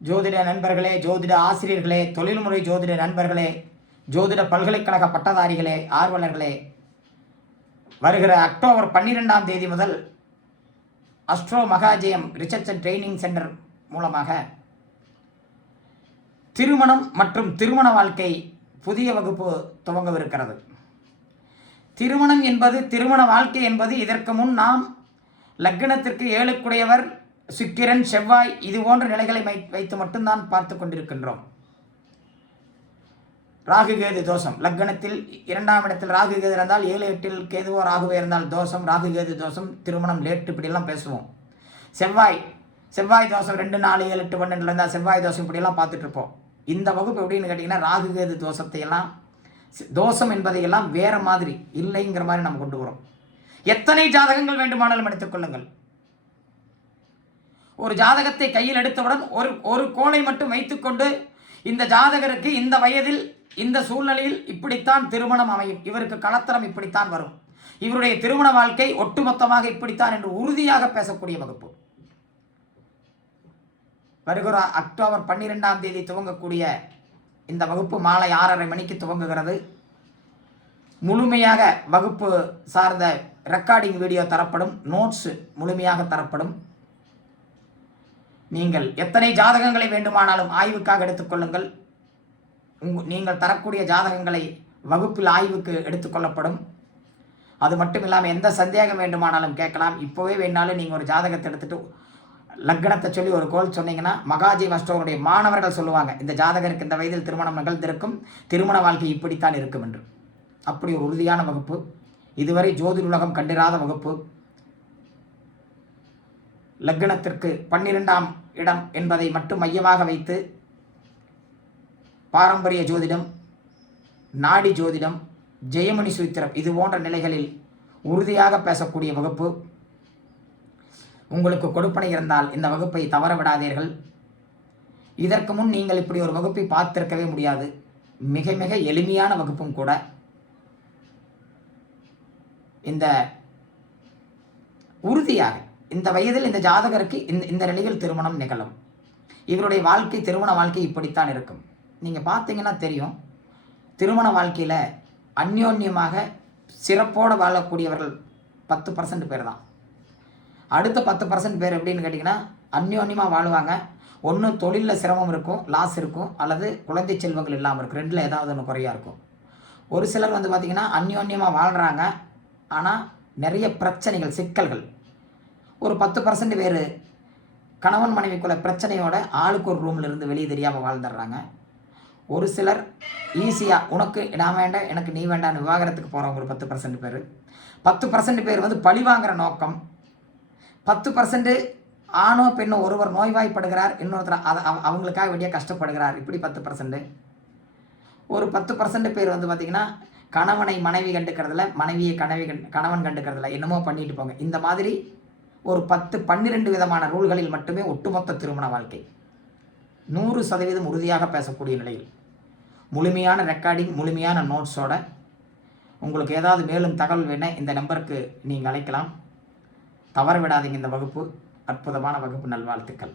ஜோதிட நண்பர்களே, ஜோதிட ஆசிரியர்களே, தொழில்முறை ஜோதிட நண்பர்களே, ஜோதிட பல்கலைக்கழக பட்டதாரிகளே, ஆர்வலர்களே, வருகிற அக்டோபர் 12ஆம் தேதி முதல் astro Mahajayam research and training centre மூலமாக திருமணம் மற்றும் திருமண வாழ்க்கை புதிய வகுப்பு துவங்கவிருக்கிறது. திருமணம் என்பது, திருமண வாழ்க்கை என்பது இதற்கு முன் நாம் லக்னத்திற்கு 7க்குடையவர் சுக்கிரன், செவ்வாய் இது போன்ற நிலைகளை வைத்து மட்டும்தான் பார்த்து கொண்டிருக்கின்றோம். ராகு கேது தோஷம், லக்னத்தில் 2ஆம் இடத்தில் ராகு கேது இருந்தால் 7, 8 கேதுவோ ராகுவே இருந்தால் தோஷம், ராகு கேது தோஷம், திருமணம் லேட்டு, இப்படியெல்லாம் பேசுவோம். செவ்வாய் தோஷம் 2, 4, 7, 8, 12 இருந்தால் செவ்வாய் தோஷம் இப்படியெல்லாம் பார்த்துட்டு இருப்போம். இந்த வகுப்பு எப்படின்னு கேட்டிங்கன்னா, ராகு கேது தோஷத்தையெல்லாம், தோஷம் என்பதையெல்லாம் வேற மாதிரி இல்லைங்கிற மாதிரி நம்ம கொண்டு வரோம். எத்தனை ஜாதகங்கள் வேண்டுமானாலும் எடுத்துக்கொள்ளுங்கள். ஒரு ஜாதகத்தை கையில் எடுத்தவுடன் ஒரு கோளை மட்டும் வைத்துக்கொண்டு, இந்த ஜாதகருக்கு இந்த வயதில் இந்த சூழ்நிலையில் இப்படித்தான் திருமணம் அமையும், இவருக்கு கலத்தரம் இப்படித்தான் வரும், இவருடைய திருமண வாழ்க்கை ஒட்டுமொத்தமாக இப்படித்தான் என்று உறுதியாக பேசக்கூடிய வகுப்பு. வருகிற அக்டோபர் 12ஆம் தேதி துவங்கக்கூடிய இந்த வகுப்பு மாலை 6:30 மணிக்கு துவங்குகிறது. முழுமையாக வகுப்பு சார்ந்த ரெக்கார்டிங் வீடியோ தரப்படும், நோட்ஸ் முழுமையாக தரப்படும். நீங்கள் எத்தனை ஜாதகங்களை வேண்டுமானாலும் ஆய்வுக்காக எடுத்துக்கொள்ளுங்கள். நீங்கள் தரக்கூடிய ஜாதகங்களை வகுப்பில் ஆய்வுக்கு எடுத்துக்கொள்ளப்படும். அது மட்டும் இல்லாமல் எந்த சந்தேகம் வேண்டுமானாலும் கேட்கலாம். இப்போவே வேணாலும் நீங்கள் ஒரு ஜாதகத்தை எடுத்துகிட்டு லக்னத்தை சொல்லி ஒரு கோல் சொன்னீங்கன்னா, மகாஜி அஸ்ட்ரோவுடைய மாணவர்கள் சொல்லுவாங்க, இந்த ஜாதகருக்கு இந்த வயதில் திருமணம் நிகழ்ந்திருக்கும், திருமண வாழ்க்கை இப்படித்தான் இருக்கும் என்று. அப்படி ஒரு உறுதியான வகுப்பு, இதுவரை ஜோதிட உலகம் கண்டிராத வகுப்பு. லக்னத்திற்கு 12ஆம் இடம் என்பதை மட்டும் மையமாக வைத்து பாரம்பரிய ஜோதிடம், நாடி ஜோதிடம், ஜெயமணி சூத்திரம் இது போன்ற நிலைகளில் உறுதியாக பேசக்கூடிய வகுப்பு. உங்களுக்கு கொடுப்பனை இருந்தால் இந்த வகுப்பை தவற விடாதீர்கள். இதற்கு முன் நீங்கள் இப்படி ஒரு வகுப்பை பார்த்திருக்கவே முடியாது. மிக மிக எளிமையான வகுப்பும் கூட. இந்த உறுதியாக இந்த வயதில் இந்த ஜாதகருக்கு இந்த நிலையில் திருமணம் நிகழும், இவருடைய வாழ்க்கை, திருமண வாழ்க்கை இப்படித்தான் இருக்கும். நீங்கள் பார்த்தீங்கன்னா தெரியும், திருமண வாழ்க்கையில் அந்யோன்யமாக சிறப்போடு வாழக்கூடியவர்கள் 10% பேர் தான். அடுத்த 10% பேர் எப்படின்னு கேட்டிங்கன்னா, அந்யோன்யமாக வாழுவாங்க. ஒன்று தொழிலில் சிரமம் இருக்கும், லாஸ் இருக்கும், அல்லது குழந்தை செல்வங்கள் இல்லாமல் இருக்கும். 2ல் ஏதாவது ஒன்று குறையாக இருக்கும். ஒரு சிலர் வந்து பார்த்திங்கன்னா அந்யோன்யமாக வாழ்கிறாங்க, ஆனால் நிறைய பிரச்சனைகள், சிக்கல்கள். ஒரு 10% பேர் கணவன் மனைவிக்குள்ள பிரச்சனையோட ஆளுக்கு ஒரு ரூமில் இருந்து வெளியே தெரியாமல் வாழ்ந்துடுறாங்க. ஒரு சிலர் ஈஸியாக உனக்கு நான் வேண்டாம், எனக்கு நீ வேண்டான்னு விவாகரத்துக்கு போகிறவங்க ஒரு 10% பேர். 10% பேர் வந்து பழி வாங்குகிற நோக்கம். 10% ஆணோ பெண்ணோ ஒருவர் நோய்வாய்ப்படுகிறார், இன்னொருத்தர் அவங்களுக்காக வேண்டிய கஷ்டப்படுகிறார், இப்படி 10%. ஒரு 10% பேர் வந்து பார்த்திங்கன்னா, கணவனை மனைவி கண்டுக்கிறதில்ல, மனைவியை கணவன் கண்டுக்கிறதில்ல, என்னமோ பண்ணிட்டு போங்க. இந்த மாதிரி ஒரு 10-12 விதமான ரூல்களில் மட்டுமே ஒட்டுமொத்த திருமண வாழ்க்கை 100% உறுதியாக பேசக்கூடிய நிலையில் முழுமையான ரெக்கார்டிங், முழுமையான நோட்ஸோட. உங்களுக்கு ஏதாவது மேலும் தகவல் வேணால் இந்த நம்பருக்கு நீங்கள் அழைக்கலாம். தவற விடாதீங்க. இந்த வகுப்பு அற்புதமான வகுப்பு. நல்வாழ்த்துக்கள்.